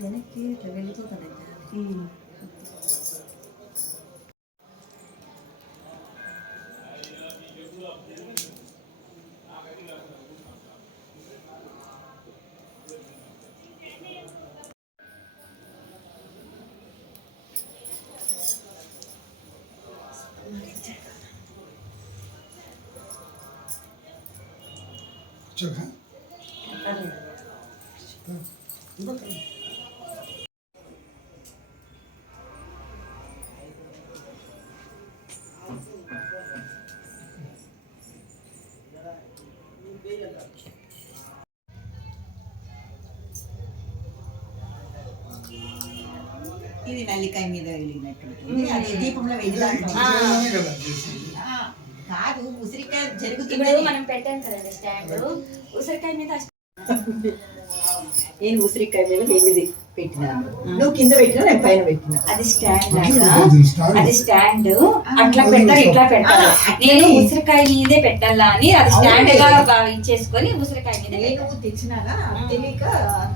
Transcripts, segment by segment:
వెనక్కి ఇట్లా ఇది నల్లికాయ మీద వెలిగినట్టు అది దీపంలో వెలిగినట్టు ఇట్లానే కదా కాదు ఉసిరికాయ జరుగుతుంది మనం పెట్టాం కదండి స్టాండ్. ఉసిరికాయ మీద నేను ఉసిరికాయ మీద వెళ్ళిది పెట్టినాను. నువ్వు కింద పెట్టినా నేను పైన పెట్టిన? అది స్టాండ్ లాగా. అది స్టాండ్. అట్లా పెడతారు ఇట్లా పెడతారు. నేను ఉసిరికాయ మీదే పెట్టాలా అని అది స్టాండ్గా భావించేసుకొని ఉసిరికాయ మీద నేను తెచ్చినాగా తెలియక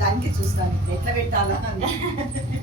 దానికి చూస్తాను ఎట్లా పెట్టాలా